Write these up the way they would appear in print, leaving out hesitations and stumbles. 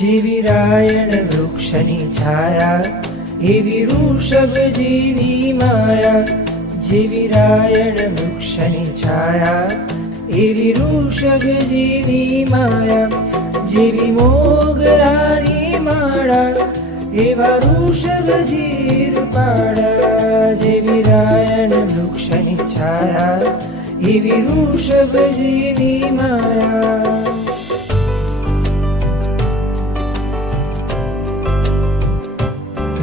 જેવી રાયણ વૃક્ષની છાયા એવી વૃષભજીની માયા. જેવી રાયણ વૃક્ષની છાયા એવી વૃષભજીની માયા. જેવી મોગરાની માળા એવા વૃષભજી રૂપાળા. જેવી રાયણ વૃક્ષની છાયા એવી વૃષભજીની માયા.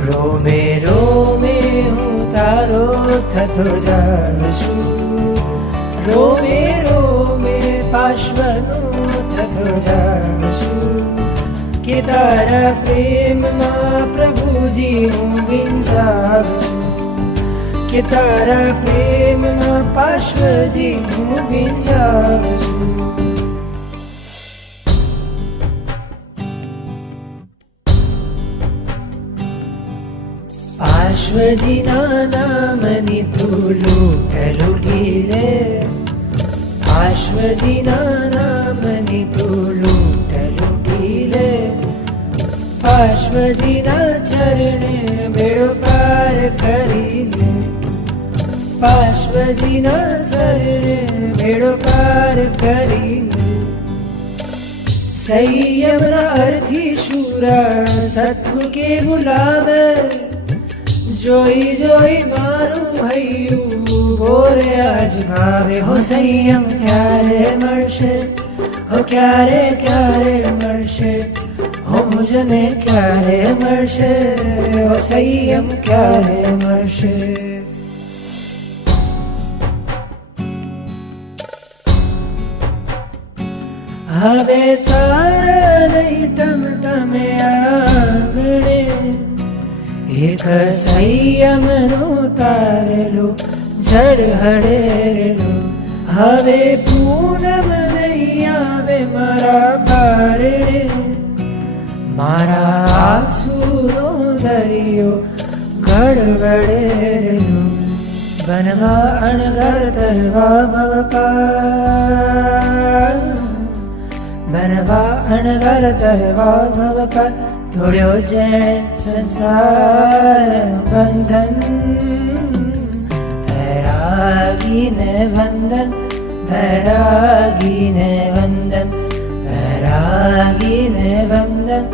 રોમે રોમે હું તારો થતો જાઉં છું. રોમે રોમે પાશ્વનું થતો જાઉં છું. કે તારા પ્રેમમાં પ્રભુજી હું વિંજાઉં છું. કે તારા પ્રેમમાં પાશ્વજી હું વિંજાઉં છું. પાશ્વજીના નામની તું લૂંટ લૂંટી લે. પાશ્વજીના નામની તું લૂંટ લૂંટી લે. પાશ્વજીના ચરણે બેડો પાર કરી લે. પાશ્વજીના ચરણે બેડો પાર કરી લે. સંયમના અર્થી શુરા સત્વ કે બોલાવે. જોઈ જોઈ મારું હૈયું બોરે આજ ભાવે. હો સંયમ ક્યારે મળશે, હો ક્યારે ક્યારે મળશે, હો મુજને ક્યારે મળશે, હો સંયમ ક્યારે મળશે. હવે તારા નહીં ટમટમે આંગણે એક સંયમનું તારેલું જળ હળેલું. હવે પૂનમ નહીં આવે મારા બારણે. મારા આંસુનો દરિયો ગડબડેલું. બનવા અણગર તરવા ભવપાલ. બનવા અણગર તરવા ભવપાલ. તોડ્યો જેણે સંસાર બંધન. વૈરાગીને વંદન, વૈરાગીને વંદન, વૈરાગીને વંદન,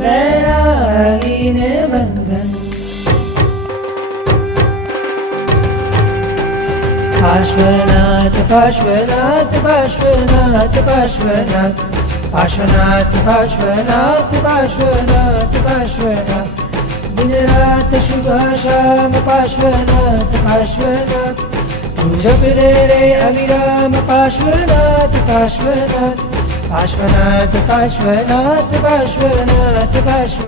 વૈરાગીને વંદન. પાર્શ્વનાથ પાર્શ્વનાથ પાર્શ્વનાથ પાર્શ્વનાથ. પાર્શ્વનાથ પાર્શ્વનાથ પાર્શ્વનાથ પાર્શ્વનાથ. દિન રાત શુભ શામ પાર્શ્વનાથ પાર્શ્વનાથ. તું જપ રે અવિરામ પાર્શ્વનાથ પાર્શ્વનાથ. પાર્શ્વનાથ પાર્શ્વનાથ પાર્શ્વનાથ પાર્શ્વ.